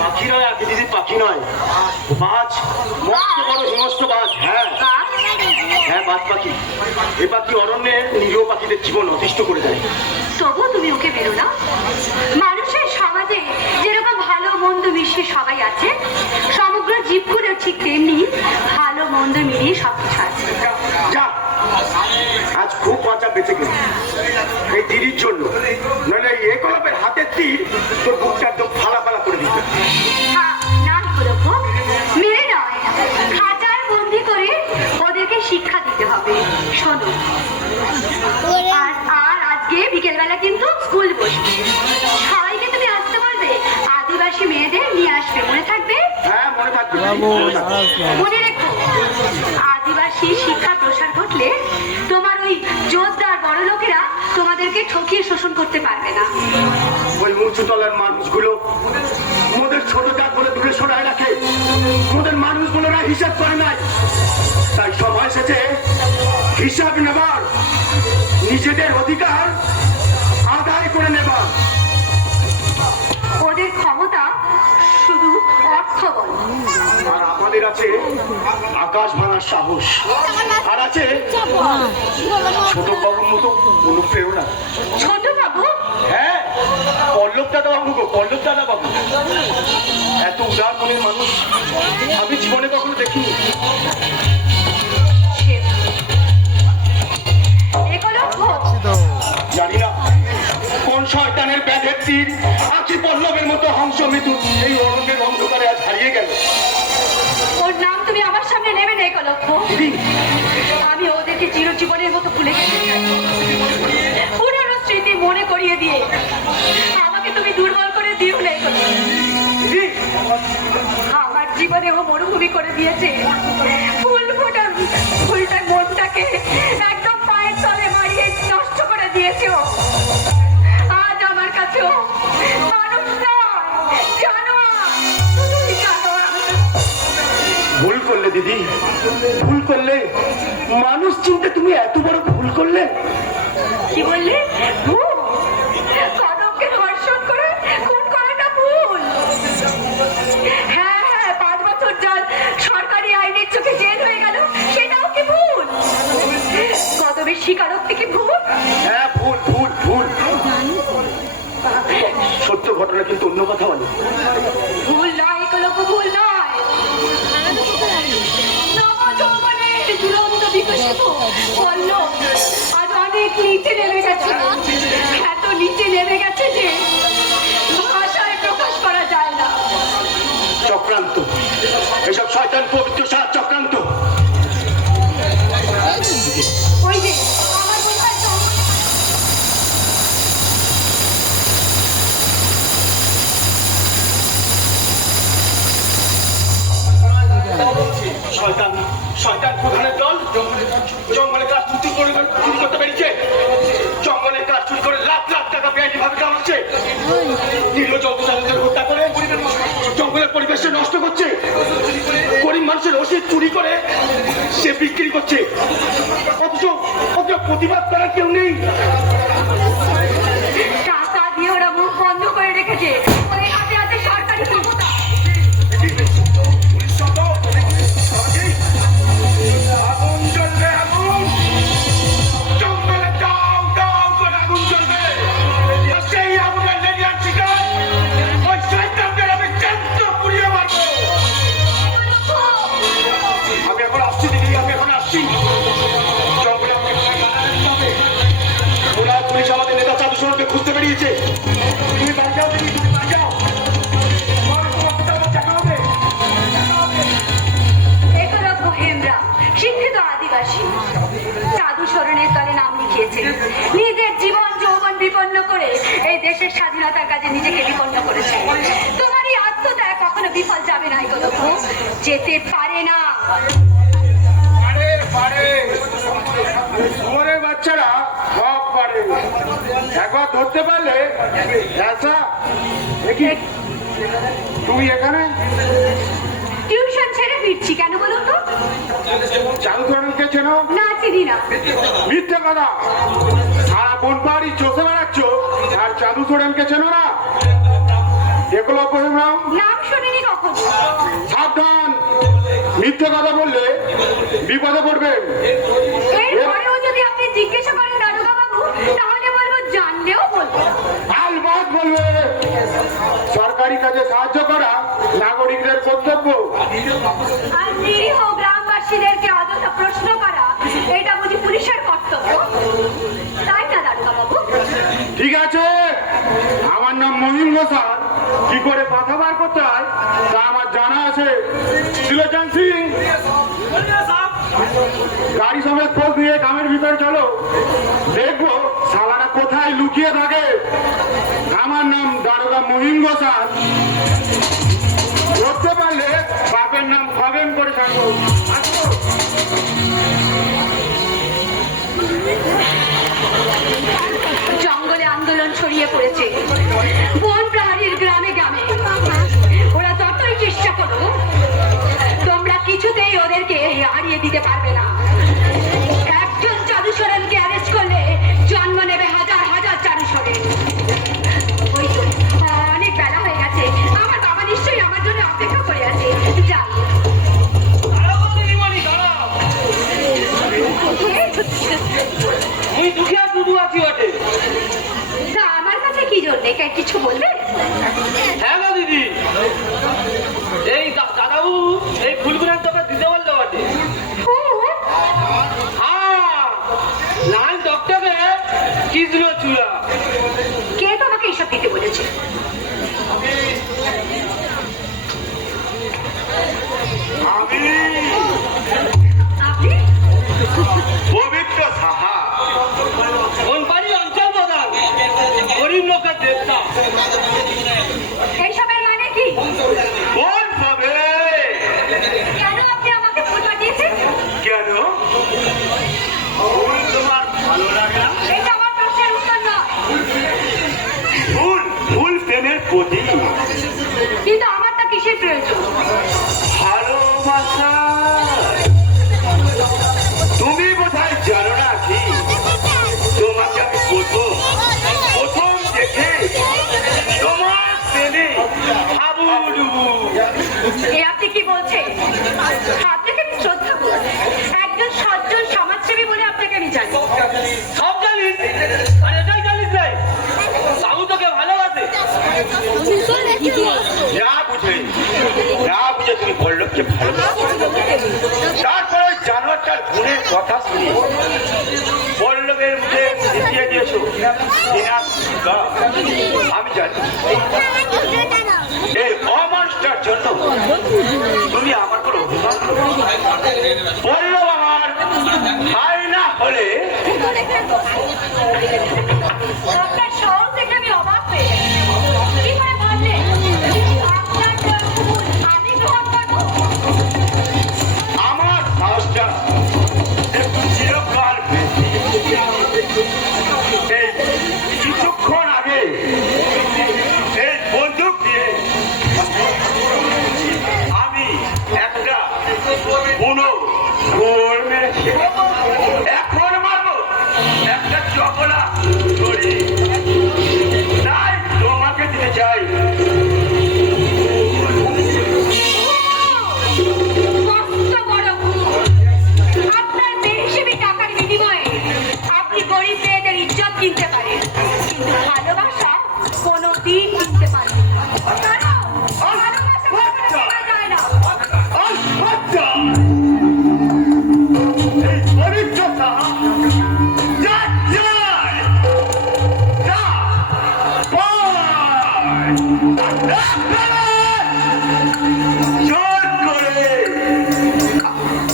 পাখি নয় আর দিদি, পাখি নয়, বাজ, মস্ত বড় হিংস্র বাজ। হ্যাঁ হ্যাঁ, বাজ পাখি। এ পাখি অরণ্যের নিরীহ পাখিদের জীবন অতিষ্ঠ করে দেয়। তবু তুমি ওকে বেরো না। মানুষের সমাজে যেরকম ভালো মন্দ মিশিয়ে সবাই আছে, সমগ্র জীবগুলো ঠিক তেমনি ভালো মন্দ মিলিয়ে সবকিছু আছে। যা, আজ খুব বাঁচা বেঁচে গেল এই দিদির জন্য, নইলে এই একলব্যের হাতের তীর তোর বুকটা একদম ফালা ফালা করে দিত। না কলব্য, মেরে নয়, খাঁচায় বন্দি করে ওদেরকে শিক্ষা দিতে হবে। শোনো, আর আজকে বিকেলবেলা কিন্তু স্কুল বসবে, সবাইকে তুমি আসতে বলবে, আদিবাসী মেয়েদের নিয়ে আসবে, মনে থাকবে? হ্যাঁ, মনে থাকবে। মনে রেখো, আদিবাসী শিক্ষা প্রসার ঘটলে তোমার ওই জোরদার বড় লোকেরা তোমাদেরকে ঠকিয়ে শোষণ করতে পারবে না। ওই উঁচু তলার মানুষগুলো মোদের ছোট জাত বলে দূরে সরায় রাখে, মোদের মানুষগুলোরা হিসাব করে নাই। তাই সময় এসেছে হিসাব নেবার, নিজেদের অধিকার আদায় করে নেবার। ওদের ক্ষমতা শুধু অর্থ বল, আর আমাদের আছে আকাশ ভাঙার সাহস, আর আছে ছোট বাবুর মতো অনুপ্রেরণা। ছোট বাবু? হ্যাঁ, পল্লব দাদা বাবু গো, পল্লব দাদা বাবু। এত উদার মনের মানুষ আমি জীবনে কখনো দেখিনি। জানি না কোন শয়তানের ব্যাধের তীর আছি পল্লবের মতো হংস মৃত্যু এই অরণ্যের অন্ধকারে আজ হারিয়ে গেল। ওর নাম তুমি আমার সামনে নেবে না একলব্য। আমি ওদেরকে চিরজীবনের মতো ভুলে গেছি। পুরনো স্মৃতি মনে করিয়ে দিয়ে আমাকে তুমি দুর্বল করে দিও না একলব্য। আমার জীবনে ও মরুভূমি করে দিয়েছে। ফুল ফোটার ফুলটার মনটাকে একদম পায়ের তলে মারিয়ে নষ্ট করে দিয়েছে ও। আজ আমার কাছেও মানুষ নয়, জানোয়ার, শুধুই জানোয়ার। ভুল করলে দিদি, ভুল করলে। মানুষ চিনতে তুমি এত বড় ভুল করলে। কি বললে? ভুল? কদমকে ধর্ষণ করে খুন করাটা ভুল? হ্যাঁ হ্যাঁ, 5 বছর জল সরকারি আইনের চোখে জেল হয়ে গেল, সেটাও কি ভুল? কদমের স্বীকারোক্তি কি ভুল? হ্যাঁ, ভুল ভুল ভুল। সত্য ঘটনা কিন্তু অন্য কথা বলে। ভুল নয় একলব্য, ভুল নয়। নবযৌবনের দুরন্ত বিকশিত পল্লব আজ অনেক নিচে নেমে গেছে। এত নিচে নেমে গেছে যে ভাষায় প্রকাশ করা যায় না। চক্রান্ত, এসব শয়তান পবিত্র সাত চক্রান্ত। ওই যে আমার মনে হয় শয়তান, শয়তান প্রধানের দল জঙ্গলে কাজ চুরি করতে পেরেছে। জঙ্গলে কাজ চুরি করে লাখ লাখ টাকা বেআইনি ভাবে কামাচ্ছে। নিরীহ জঙ্গলদের হত্যা করে জঙ্গলের পরিবেশকে নষ্ট করছে। গরিব মানুষের ওষুধ চুরি করে সে বিক্রি করছে। অথচ প্রতিবাদ করার কেউ নেই। টাকা দিয়ে ওরা মুখ বন্ধ করে রেখেছে। ওদের হাতে হাতে সরকারি ক্ষমতা। আগুন জ্বলবে, আগুন জঙ্গলে দাও দাও করে আগুন জ্বলবে। সেই আগুনের লেলিয়ার শিকার ওই শয়তানদের আমি জ্যান্ত পুড়িয়ে মারবো। আমি এখন আসছি দিদি, আমি এখন আসছি। জঙ্গলে আমাকে হবে। ওরা পুলিশ আমাদের নেতা চাঁদুসরকে খুঁজতে বেরিয়েছে। তুমি বাড়ি যাও দিদি, তুমি বাড়ি যাও। একলব্য হেমরা শিক্ষিত আদিবাসী চাঁদুসরণের দলে নাম লিখিয়েছে। নিজের জীবন যৌবন বিপন্ন করে এই দেশের স্বাধীনতার কাজে নিজেকে বিপন্ন করেছে। তোমার এই আত্মত্যাগ কখনো বিফল যাবে না একলব্য, যেতে পারে না। শহরের বাচ্চারা সব পারে, একবার ধরতে পারলে। তুমি এখানে টিউশন ছেড়ে ফিরছি, কেন বলুন তো? চাঁদুসরণকে চেনো? না, চিনি না। মিথ্যে কথা। সারা বন পাহাড়ি চষে বেড়াচ্ছ আর চাঁদু সোরেনকে চেনো না? একলব্য হেমরাম। নাম শুনিনি কখনো। সাবধান, মিথ্যে কথা বললে বিপদে পড়বেন। এরপরেও যদি আপনি জিজ্ঞাসা করেন দারোগা বাবু, তাহলে বলবো জানলেও বলবো না। আলবাত বলবে। সরকারি কাজে সাহায্য করা নাগরিকদের কর্তব্য। আর নিরীহ গ্রামবাসীদেরকে অযথা প্রশ্ন করা, এটা বুঝি পুলিশের কর্তব্য, তাই না দারোগা বাবু? ঠিক আছে, আমার নাম মহিম ঘোষাল। কি করে কথা বার করতে হয় তা আমার জানা আছে। ত্রিলোচন সিং, গাড়ি সমেত খোঁজ নিয়ে গ্রামের ভিতরে চলো, দেখবো শালারা কোথায় লুকিয়ে থাকে। আমার নাম দারোগা মহিম ঘোষাল। ধরতে পারলে বাপের নাম খগেন করে থাকবো। আসবো। জঙ্গলে আন্দোলন ছড়িয়ে পড়েছে, বন প্রহারীর গ্রামে গ্রামে। ওরা যতই চেষ্টা করো, তোমরা কিছুতেই ওদেরকে হারিয়ে দিতে পারবে না। একজন চাঁদু সোরেনকে অ্যারেস্ট করলে জন্ম নেবে হাজার হাজার চাঁদু সোরেন। ওই তো, অনেক বেলা হয়ে গেছে, আমার বাবা নিশ্চয়ই আমার জন্য অপেক্ষা করে আছে। যাই। আমি দুঃখিয়া শুধু আছি বটে। তা আমার কাছে কি জন্য কিছু বলবে? হ্যাঁ গো দিদি, এই দাদাবু এই ফুলগুলো তোকে দিতে বললো বটে। হ্যাঁ, লাল টকটকে কৃষ্ণ চূড়া। কে তোমাকে এইসব দিতে বলেছে? আমি আপনি? পবিত্র সাহা, কোনপাড়ি অঞ্চল প্রধান, গরিব লোকের দেবতা। এইসবের মানে কি? কোন হবে? কেন আপনি আমাকে ফুল পাঠিয়েছেন? কেন? ফুল তোমার ভালো লাগে না? এটা আমার প্রশ্নের উত্তর নয়। ফুল, ফুল প্রেমের প্রতীক। কিন্তু আমার তা কিসের প্রয়োজন? ভালোবাসা। তুমি বোধহয় জানো না কি, তোমাকে আমি প্রথম দেখে তোমার প্রেমে হাবুডুবু। এ আপনি কি বলছেন? আপনাকে আমি শ্রদ্ধা করি, একজন সজ্জন সমাজসেবী বলে আপনাকে আমি জানি। সব জানিস, আর এটাই জানিস নাই বাবু তোকে ভালোবাসে। না বুঝে তুমি বললো যে ভালোবাসা। তারপরে জানোয়ারটার গুণের কথা শুনে বল্লভের মুখে জিতিয়ে দিয়েছো। আমি জানি এই অমানুষটার জন্য তুমি আমার কোনো অভিমান করো। বল্লভ আমার ভাই না হলে আপনার সহজ দেখে আমি অবাক হয়ে গেছি। কি করে ভাবলেন আপনার ফুল আমি গ্রহণ করবো? আমার সাহসটা একটু চিরকাল বেশি। এই কিছুক্ষণ আগে এই বন্দুক দিয়ে আমি একটা বুনো গোল মেরেছি। এখন মারবো একটা চকলা ধরি। তাই তোমাকে দিতে চাই। কষ্ট বড় ভুল। আপনার বেহিসেবি টাকার বিনিময়ে আপনি গরিব মেয়েদের ইজ্জত কিনতে পারেন, কিন্তু ভালোবাসা কোনোদিন কিনতে পারেন না। কারণ ভালোবাসা কখনো কেনা যায় না। আচ্ছা, এই পবিত্রতা যা যায়, যা পায়, জোর করে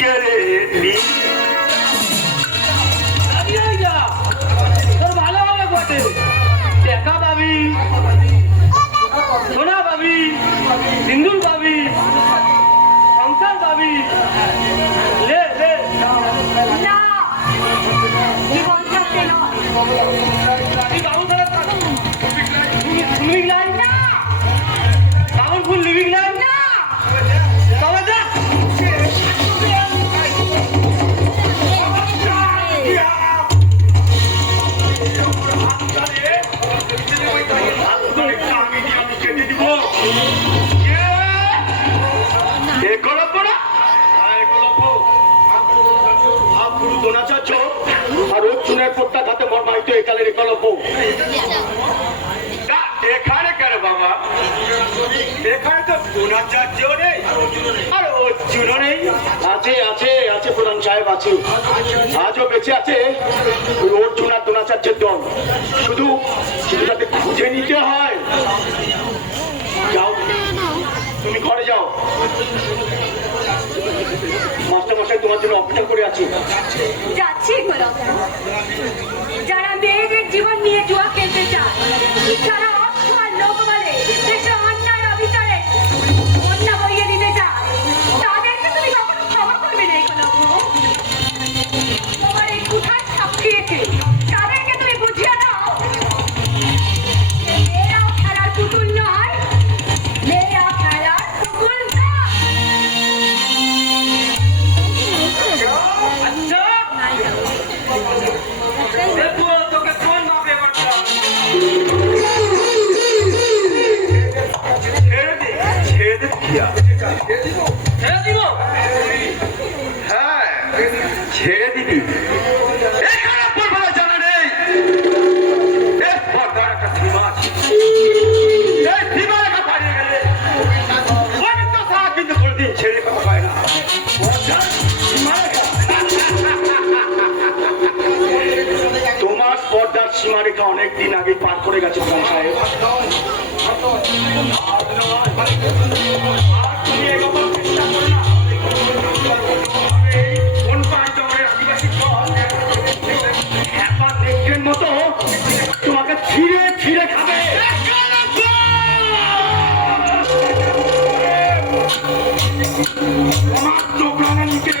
কেড়ে নিই। দাঁড়িয়ে যা, তোর ভালো হবে বটে। দেখা পাবি, সোনা পাবি, সিন্দুর পাবি, সংসার পাবি। লে লে না, জীবন থাকতে নয়। তুই বাবু ধরে থাক। তুমি লাই না, একলব্য। তা এখানে কেন বাবা? এখানে তো দ্রোণাচার্যও নেই আর অর্জুনও নেই। আছে আছে আছে প্রধান সাহেব, আছে। আজও বেঁচে আছে ওই অর্জুন আর দ্রোণাচার্যের দল। শুধু শুধু তাকে খুঁজে নিতে হয়। যাও, তুমি ঘরে যাও। মাস্টার মশাই তোমার জন্য অপেক্ষা করে আছি। যাচ্ছি একলব্য। যারা মেয়েদের জীবন নিয়ে জুয়া খেলতে চায়, যারা অর্থ আর লোভ বলে দেশে অন্যায় অবিচারে বন্যা বইয়ে দিতে চায়, তাদেরকে তুমি কখনো ক্ষমা করবে না একলব্য। তোমার এই কুঠার ছাপ খেয়েছে, তাদেরকে তুমি বুঝিয়ে দাও যে মেয়েরাও খেলার পুতুল নয়, মেয়েরা খেলার পুতুল না। দেখো তোকে কোন মাপে পাঠালাম। ছেড়ে দে, ছেড়ে দে কি আর? ছেড়ে দিব? হ্যাঁ, ছেড়ে দিবি। এখানে পড়বার জানা নেই। এই পর্দার একটা সীমা আছে। এই সীমা রেখা পালিয়ে গেলে অনেক তো সারা কিন্তু কোনোদিন ছেড়ে কথা হয় না। পর্দার সীমা রেখা। তোমার পর্দার সীমারেখা অনেকদিন আগে পার করে গেছে প্রধান সাহেব। কোন পাঁচ জনের আদিবাসী দল একবার দেখছেন মতো তোমাকে ছিঁড়ে ছিঁড়ে খাবে। আমার চোখ রাঙানিকে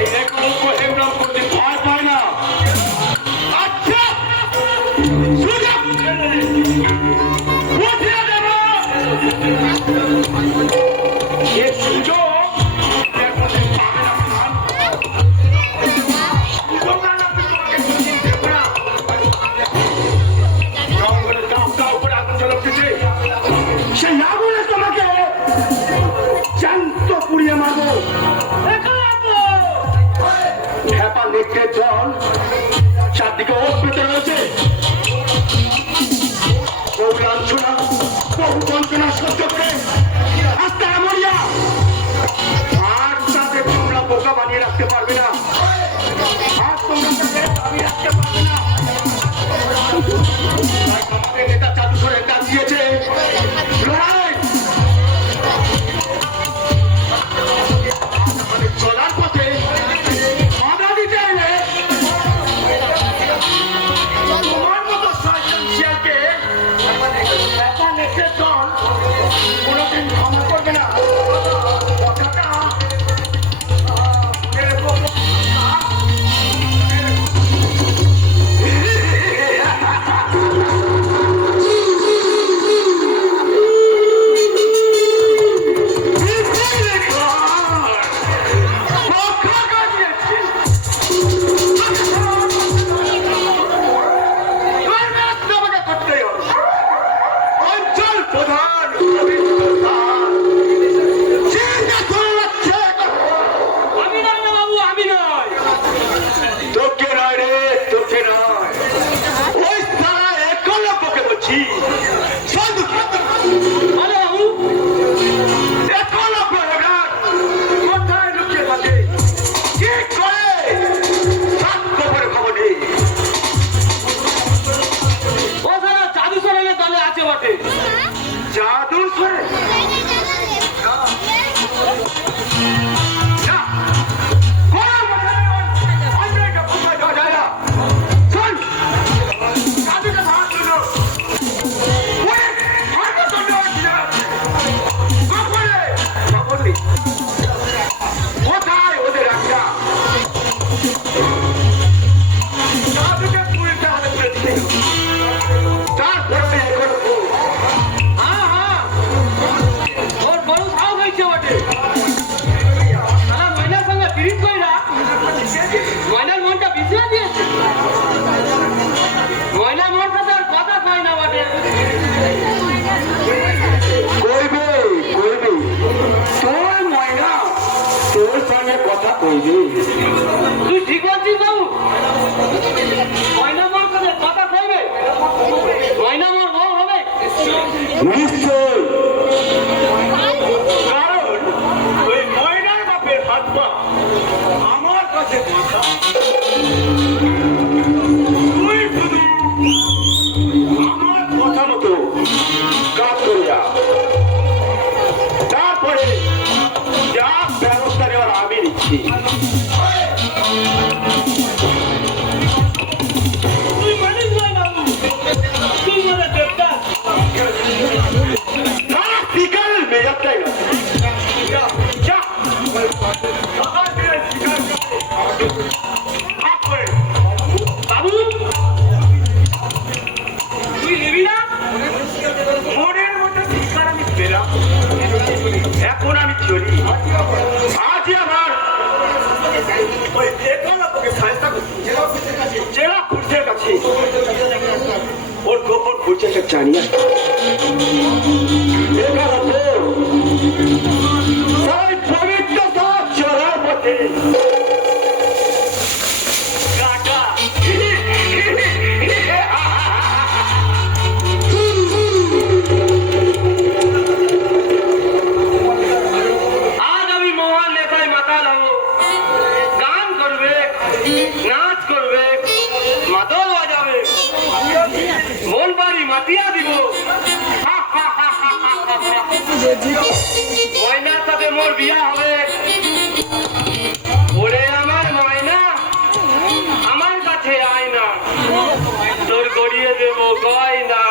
এই একলব্য হেমরাম করতে ভয় পায় না। আচ্ছা, সুযোগ বুঝিয়ে দেব। সে সুযোগ এখন পাবে না প্রধান। জঙ্গলে দাও দাও করে আগুন জ্বলে উঠেছে। সেই আগুনে তোমাকে জ্যান্ত পুড়িয়ে মারবো। হ্যাপা নেকড়ের জল চারদিকে ওত পেতে রয়েছে। বহু লাঞ্ছনা, বহু বঞ্চনা সহ্য করে আস্তে মরিয়া। আর তাকে তোমরা বোকা বানিয়ে রাখতে পারবে না। আর তোমরা তাদের দাবি রাখতে পারবে না। তাই আমাদের নেতা জাদুঘরের কাজ দিয়েছে লড়াই। আমাদের চলার পথে বাধা দিতে এলে তোমার মতো শয়তান শিয়ালকে একা নেকড়ের দল কোনোদিন ক্ষমা করবে না। কথাটা তুই ঠিক বলছিস বাবু? ময়না মার নিশ্চয়, কারণ ওই ময়নার বাপের হাত পা আমার কাছে কথা। তুই শুধু আমার কথা মতো কাজ করে যা, তারপরে যা ব্যবস্থা নেওয়ার আমি নিচ্ছি। তুই মানিস না বাবু, তুই মানে দেবদাস। না, শিকারের মেজাজটাই না। যা, যা। সকাল থেকে শিকার করে ভাগ করে। বাবু, তুই নিবি না? মনের মধ্যে শিকার আমি পেলাম, এখন আমি চলি। আজই আমার ওই একালাপকে সাহায্য করছি জেলা পুলিশের কাছে ওর গোপন পরিচয়টা জানিয়ে একালাপ তাই পবিত্র চলার পথে কাটা আজ আমি মহান নেতায় মাতাল হবো, গান করবে, নাচ করবে, মাদল বাজাবে, মন বাড়ি মাতিয়া দিব। ময়নার সাথে মোর বিয়া হবে। ওরে আমার ময়না, আমার কাছে আয় না, তোর গড়িয়ে দেবো গয়না।